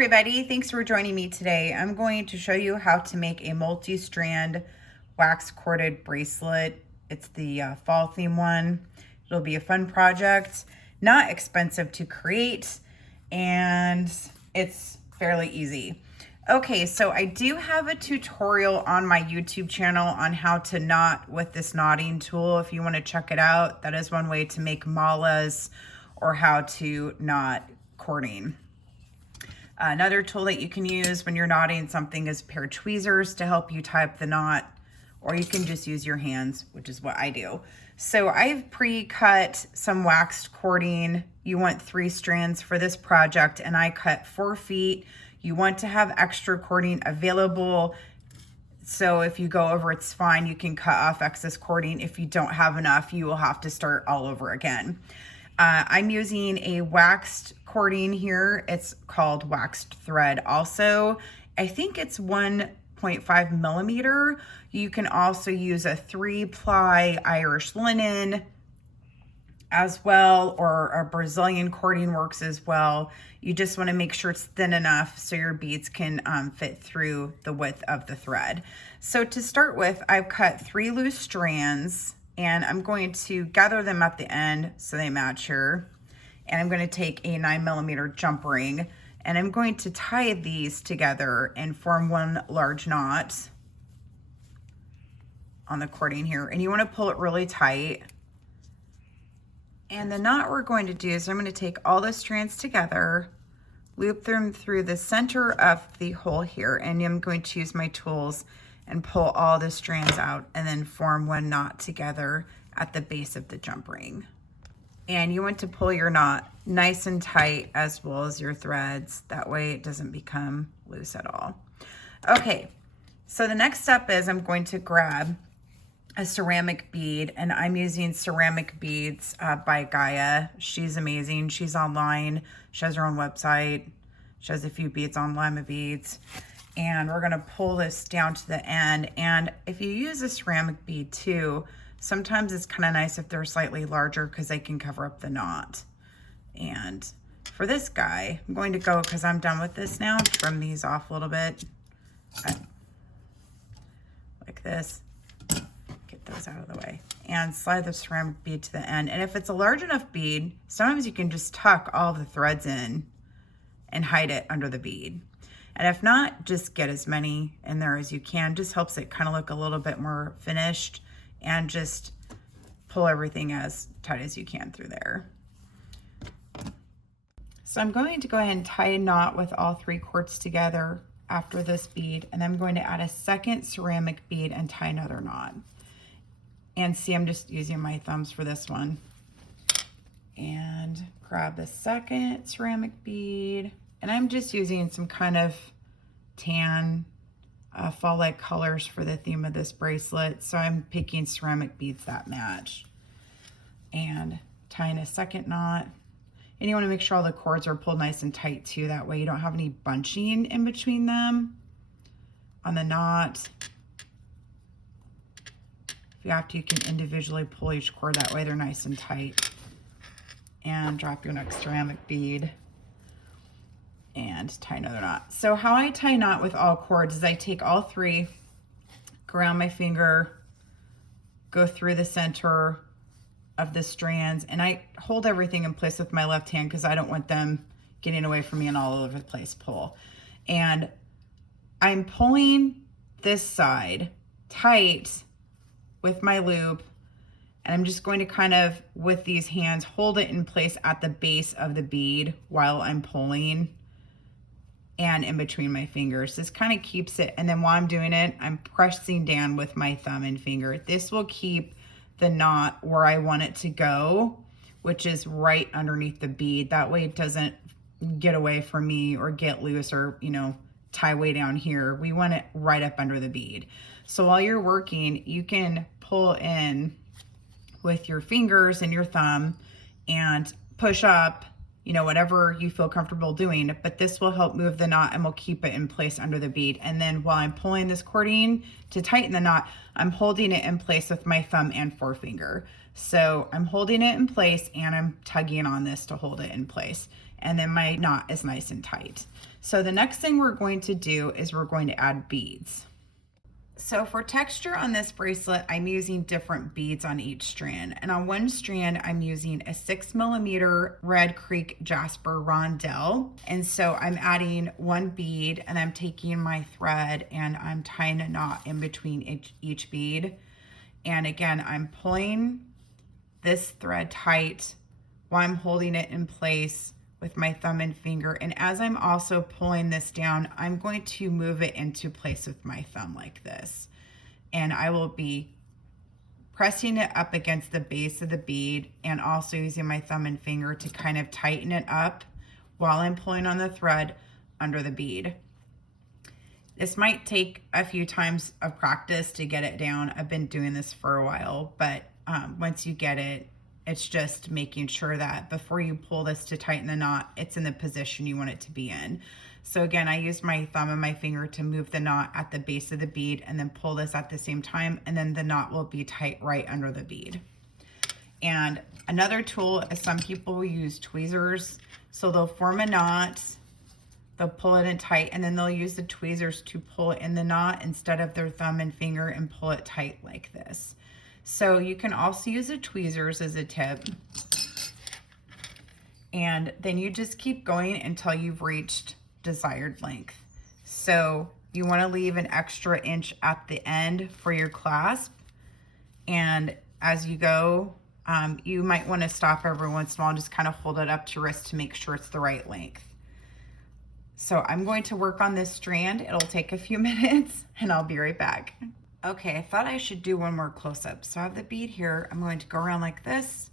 everybody, thanks for joining me today. I'm going to show you how to make a multi-strand wax corded bracelet. It's the fall theme one. It'll be a fun project, not expensive to create, and it's fairly easy. Okay, so I do have a tutorial on my YouTube channel on how to knot with this knotting tool. If you want to check it out, that is one way to make malas or how to knot cording. Another tool that you can use when you're knotting something is a pair of tweezers to help you tie up the knot, or you can just use your hands, which is what I do. So I've pre-cut some waxed cording. You want 3 strands for this project, and I cut 4 feet. You want to have extra cording available. So if you go over, it's fine. You can cut off excess cording. If you don't have enough, you will have to start all over again. I'm using a waxed cording here. It's called waxed thread. Also, I think it's 1.5 millimeter. You can also use a 3-ply Irish linen as well, or a Brazilian cording works as well. You just want to make sure it's thin enough so your beads can fit through the width of the thread. So to start with, I've cut 3 loose strands, and I'm going to gather them at the end so they match here. And I'm going to take a 9 millimeter jump ring, and I'm going to tie these together and form one large knot on the cording here. And you want to pull it really tight. And the knot we're going to do is I'm going to take all the strands together, loop them through the center of the hole here, and I'm going to use my tools and pull all the strands out and then form one knot together at the base of the jump ring. And you want to pull your knot nice and tight as well as your threads. That way it doesn't become loose at all. Okay, so the next step is I'm going to grab a ceramic bead, and I'm using Ceramic Beads by Gaia. She's amazing. She's online. She has her own website. She has a few beads on Lima beads. And we're going to pull this down to the end. And if you use a ceramic bead too, sometimes it's kind of nice if they're slightly larger because they can cover up the knot. And for this guy, I'm going to go, because I'm done with this now, trim these off a little bit. Like this. Get those out of the way. And slide the ceramic bead to the end. And if it's a large enough bead, sometimes you can just tuck all of the threads in and hide it under the bead. And if not, just get as many in there as you can. Just helps it kind of look a little bit more finished, and just pull everything as tight as you can through there. So I'm going to go ahead and tie a knot with all 3 cords together after this bead, and I'm going to add a second ceramic bead and tie another knot. And see, I'm just using my thumbs for this one. And grab the second ceramic bead, and I'm just using some kind of tan fall-like colors for the theme of this bracelet. So I'm picking ceramic beads that match. And tying a second knot. And you want to make sure all the cords are pulled nice and tight too. That way you don't have any bunching in between them on the knot. If you have to, you can individually pull each cord. That way they're nice and tight. And drop your next ceramic bead and tie another knot. So how I tie a knot with all cords is I take all 3, go around my finger, go through the center of the strands, and I hold everything in place with my left hand because I don't want them getting away from me and all over the place pull. And I'm pulling this side tight with my loop, and I'm just going to kind of, with these hands, hold it in place at the base of the bead while I'm pulling and in between my fingers. This kind of keeps it, and then while I'm doing it, I'm pressing down with my thumb and finger. This will keep the knot where I want it to go, which is right underneath the bead. That way it doesn't get away from me or get loose or, you know, tie way down here. We want it right up under the bead. So while you're working, you can pull in with your fingers and your thumb and push up, you know, whatever you feel comfortable doing, but this will help move the knot and will keep it in place under the bead. And then while I'm pulling this cording to tighten the knot, I'm holding it in place with my thumb and forefinger. So I'm holding it in place and I'm tugging on this to hold it in place. And then my knot is nice and tight. So the next thing we're going to do is we're going to add beads. So for texture on this bracelet, I'm using different beads on each strand. And on one strand, I'm using a 6mm red Creek Jasper rondelle. And so I'm adding one bead and I'm taking my thread and I'm tying a knot in between each bead. And again, I'm pulling this thread tight while I'm holding it in place with my thumb and finger. And as I'm also pulling this down, I'm going to move it into place with my thumb like this. And I will be pressing it up against the base of the bead and also using my thumb and finger to kind of tighten it up while I'm pulling on the thread under the bead. This might take a few times of practice to get it down. I've been doing this for a while, but once you get it, it's just making sure that before you pull this to tighten the knot, it's in the position you want it to be in. So again, I use my thumb and my finger to move the knot at the base of the bead and then pull this at the same time, and then the knot will be tight right under the bead. And another tool is some people will use tweezers. So they'll form a knot, they'll pull it in tight, and then they'll use the tweezers to pull it in the knot instead of their thumb and finger and pull it tight like this. So you can also use the tweezers as a tip. And then you just keep going until you've reached desired length. So you want to leave an extra inch at the end for your clasp. And as you go, you might want to stop every once in a while, just kind of hold it up to your wrist to make sure it's the right length. So I'm going to work on this strand. It'll take a few minutes and I'll be right back. Okay, I thought I should do one more close-up. So I have the bead here. I'm going to go around like this,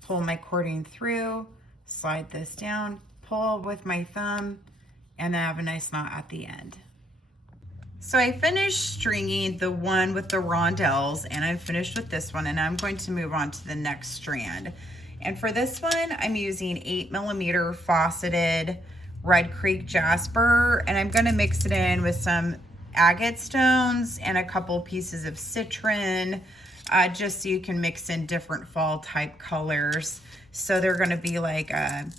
pull my cording through, slide this down, pull with my thumb, and then I have a nice knot at the end. So I finished stringing the one with the rondelles, and I'm finished with this one, and I'm going to move on to the next strand. And for this one, I'm using 8mm faceted red Creek Jasper, and I'm gonna mix it in with some agate stones and a couple pieces of citron, just so you can mix in different fall type colors. So they're gonna be like a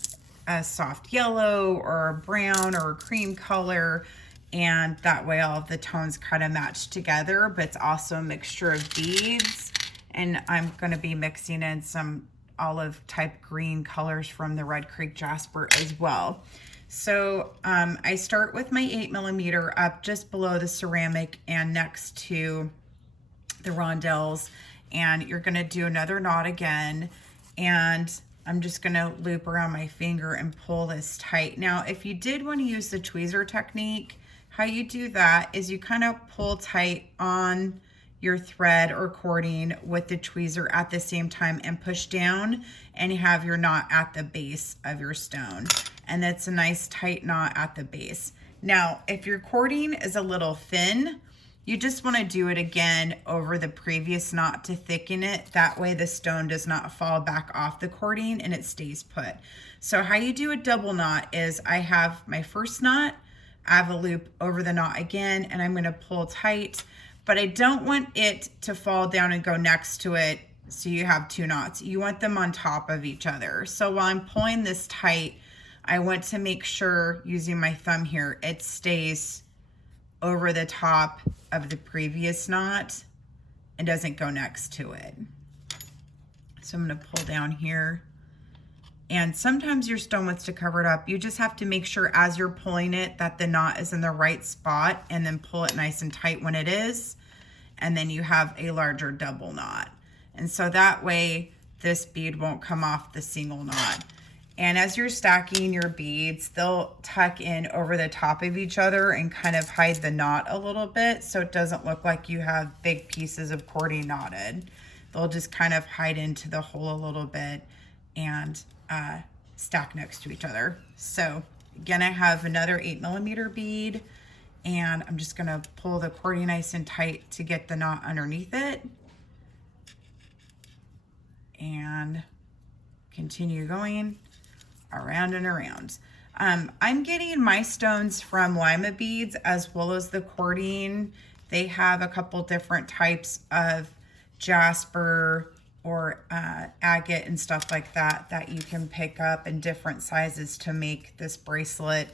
soft yellow or a brown or a cream color, and that way all of the tones kind of match together, but it's also a mixture of beads. And I'm gonna be mixing in some olive type green colors from the red Creek Jasper as well. So I start with my 8mm up just below the ceramic and next to the rondelles, and you're gonna do another knot again, and I'm just gonna loop around my finger and pull this tight. Now, if you did wanna use the tweezer technique, how you do that is you kind of pull tight on your thread or cording with the tweezer at the same time and push down, and you have your knot at the base of your stone. And that's a nice tight knot at the base. Now, if your cording is a little thin, you just want to do it again over the previous knot to thicken it. That way the stone does not fall back off the cording and it stays put. So how you do a double knot is I have my first knot, I have a loop over the knot again, and I'm going to pull tight, but I don't want it to fall down and go next to it. So you have two knots. You want them on top of each other. So while I'm pulling this tight, I want to make sure, using my thumb here, it stays over the top of the previous knot and doesn't go next to it. So I'm going to pull down here. And sometimes your stone wants to cover it up. You just have to make sure as you're pulling it that the knot is in the right spot, and then pull it nice and tight when it is. And then you have a larger double knot. And so that way this bead won't come off the single knot. And as you're stacking your beads, they'll tuck in over the top of each other and kind of hide the knot a little bit, so it doesn't look like you have big pieces of cording knotted. They'll just kind of hide into the hole a little bit and stack next to each other. So again, I have another 8mm bead, and I'm just gonna pull the cording nice and tight to get the knot underneath it. And continue going around and around. I'm getting my stones from Lima Beads as well as the cording. They have a couple different types of jasper or agate and stuff like that that you can pick up in different sizes to make this bracelet.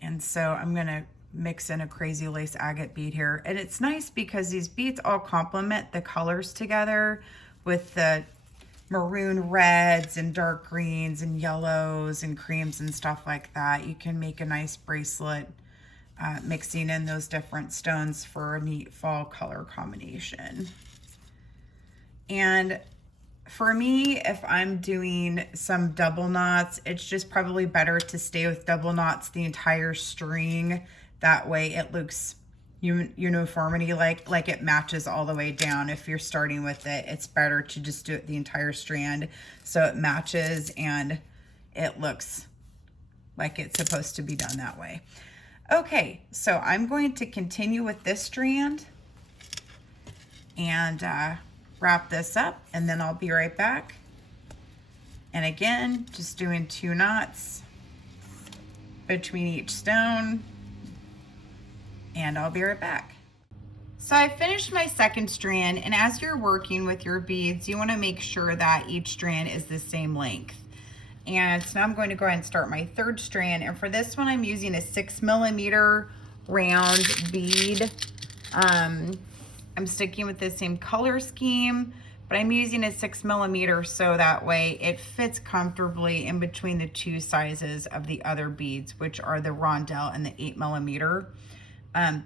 And so I'm gonna mix in a crazy lace agate bead here. And it's nice because these beads all complement the colors together with the maroon reds and dark greens and yellows and creams and stuff like that. You can make a nice bracelet mixing in those different stones for a neat fall color combination. And for me, if I'm doing some double knots, it's just probably better to stay with double knots the entire string. That way it looks uniformity, like it matches all the way down. If you're starting with it, it's better to just do it the entire strand so it matches and it looks like it's supposed to be done that way. Okay, so I'm going to continue with this strand and wrap this up, and then I'll be right back. And again, just doing 2 knots between each stone, and I'll be right back. So I finished my second strand, and as you're working with your beads, you want to make sure that each strand is the same length. And so now I'm going to go ahead and start my third strand, and for this one I'm using a 6mm round bead. I'm sticking with the same color scheme, but I'm using a 6mm so that way it fits comfortably in between the 2 sizes of the other beads, which are the rondelle and the 8mm.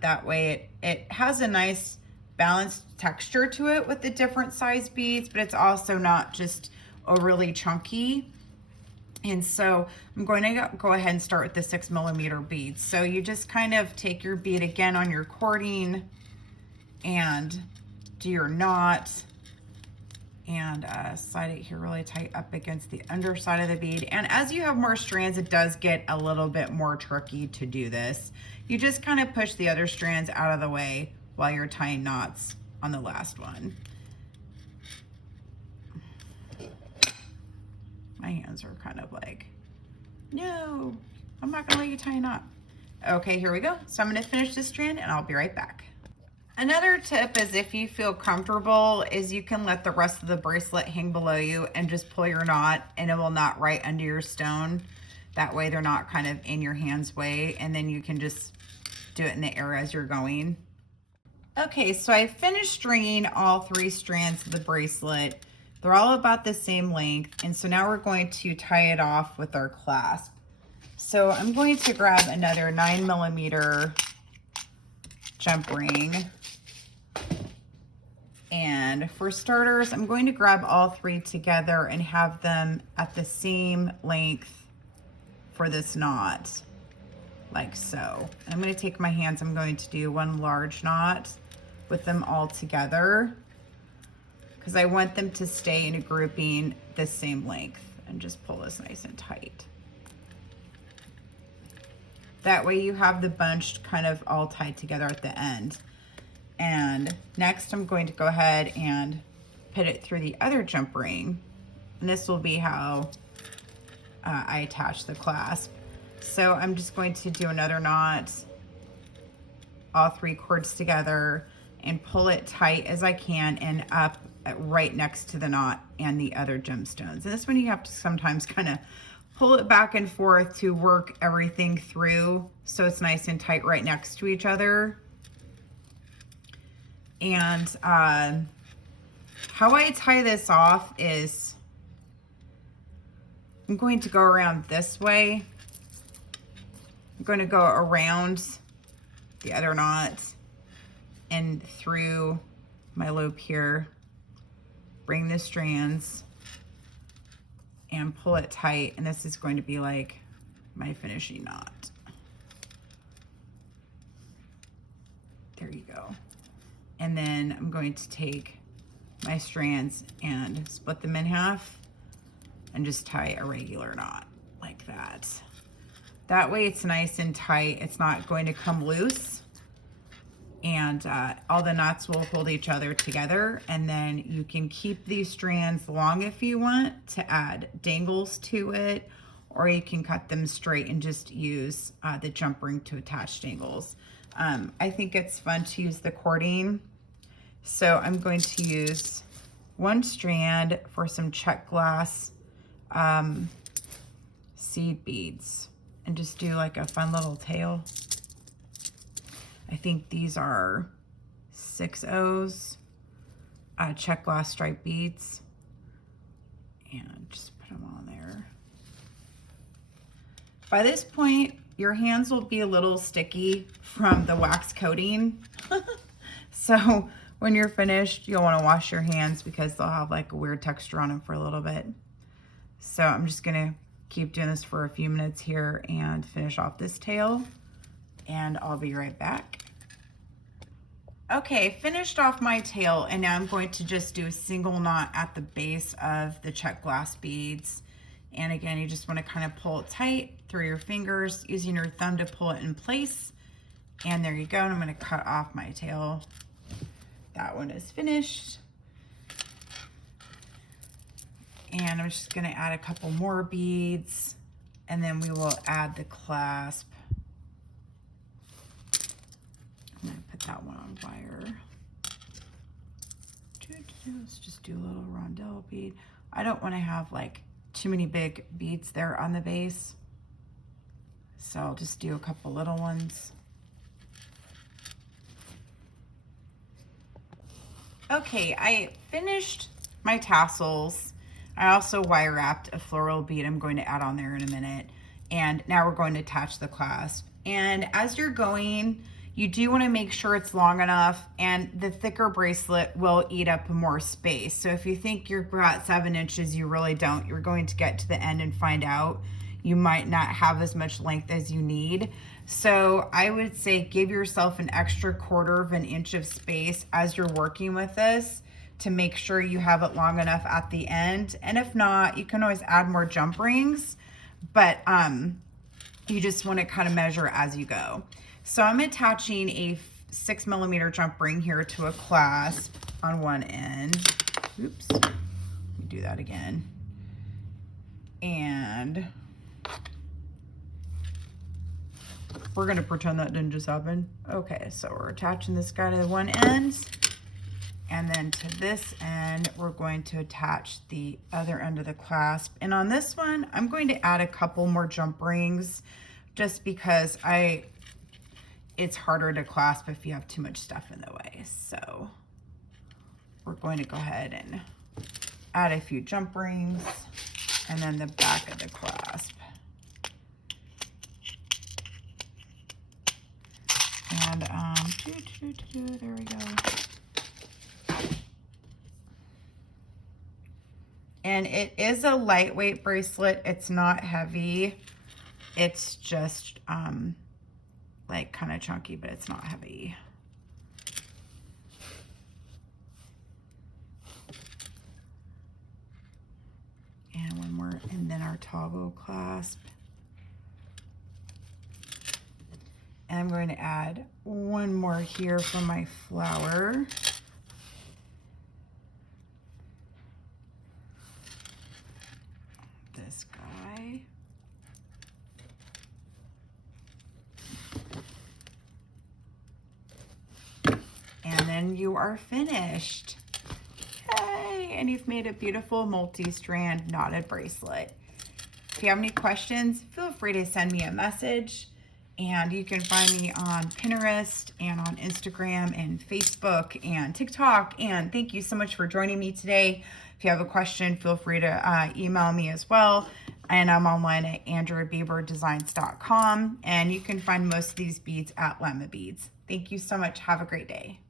That way it has a nice balanced texture to it with the different size beads, but it's also not just overly chunky. And so I'm going to go ahead and start with the 6mm beads. So you just kind of take your bead again on your cording and do your knot and slide it here really tight up against the underside of the bead. And as you have more strands, it does get a little bit more tricky to do this. You just kind of push the other strands out of the way while you're tying knots on the last one. My hands are kind of like, no, I'm not gonna let you tie a knot. Okay, here we go. So I'm gonna finish this strand and I'll be right back. Another tip is, if you feel comfortable, is you can let the rest of the bracelet hang below you and just pull your knot, and it will knot right under your stone. That way they're not kind of in your hand's way, and then you can just do it in the air as you're going. Okay, so I finished stringing all 3 strands of the bracelet. They're all about the same length, and so now we're going to tie it off with our clasp. So I'm going to grab another 9mm jump ring. And for starters, I'm going to grab all 3 together and have them at the same length for this knot, like so. I'm going to take my hands, I'm going to do 1 large knot with them all together because I want them to stay in a grouping the same length, and just pull this nice and tight. That way you have the bunch kind of all tied together at the end. And next I'm going to go ahead and put it through the other jump ring. And this will be how I attach the clasp. So I'm just going to do another knot, all 3 cords together, and pull it tight as I can and up right next to the knot and the other gemstones. And this one you have to sometimes kind of pull it back and forth to work everything through so it's nice and tight right next to each other. And how I tie this off is I'm going to go around this way. I'm going to go around the other knot and through my loop here, bring the strands and pull it tight, and this is going to be like my finishing knot. There you go. And then I'm going to take my strands and split them in half and just tie a regular knot like that. That way it's nice and tight. It's not going to come loose, and all the knots will hold each other together. And then you can keep these strands long if you want to add dangles to it, or you can cut them straight and just use the jump ring to attach dangles. I think it's fun to use the cording So I'm going to use one strand for some check glass seed beads and just do like a fun little tail. I think these are 6/0s check glass stripe beads, and just put them on there. By this point, your hands will be a little sticky from the wax coating. So when you're finished, you'll want to wash your hands because they'll have like a weird texture on them for a little bit. So I'm just gonna keep doing this for a few minutes here and finish off this tail, and I'll be right back. Okay, finished off my tail, and now I'm going to just do a single knot at the base of the check glass beads. And again, you just want to kind of pull it tight through your fingers, using your thumb to pull it in place. And there you go. And I'm going to cut off my tail. That one is finished. And I'm just going to add a couple more beads, and then we will add the clasp. I'm going to put that one on wire. Let's just do a little rondelle bead. I don't want to have like too many big beads there on the base, so I'll just do a couple little ones. Okay, I finished my tassels. I also wire wrapped a floral bead I'm going to add on there in a minute, and now we're going to attach the clasp. And as you're going, you do want to make sure it's long enough, and the thicker bracelet will eat up more space. So if you think you're at 7 inches, you really don't. You're going to get to the end and find out you might not have as much length as you need. So I would say give yourself an extra 1/4 of an inch of space as you're working with this to make sure you have it long enough at the end. And if not, you can always add more jump rings, but you just want to kind of measure as you go. So I'm attaching a 6mm jump ring here to a clasp on one end. Oops, let me do that again. And we're gonna pretend that didn't just happen. Okay, so we're attaching this guy to the one end, and then to this end, we're going to attach the other end of the clasp. And on this one, I'm going to add a couple more jump rings just because it's harder to clasp if you have too much stuff in the way. So we're going to go ahead and add a few jump rings, and then the back of the clasp. And there we go. And it is a lightweight bracelet. It's not heavy. It's just like kind of chunky, but it's not heavy. And one more, and then our toggle clasp. And I'm going to add one more here for my flower. This guy. And then you are finished. Yay! And you've made a beautiful multi-strand knotted bracelet. If you have any questions, feel free to send me a message. And you can find me on Pinterest and on Instagram and Facebook and TikTok. And thank you so much for joining me today. If you have a question, feel free to email me as well. And I'm online at andriabieberdesigns.com. And you can find most of these beads at Lemma Beads. Thank you so much. Have a great day.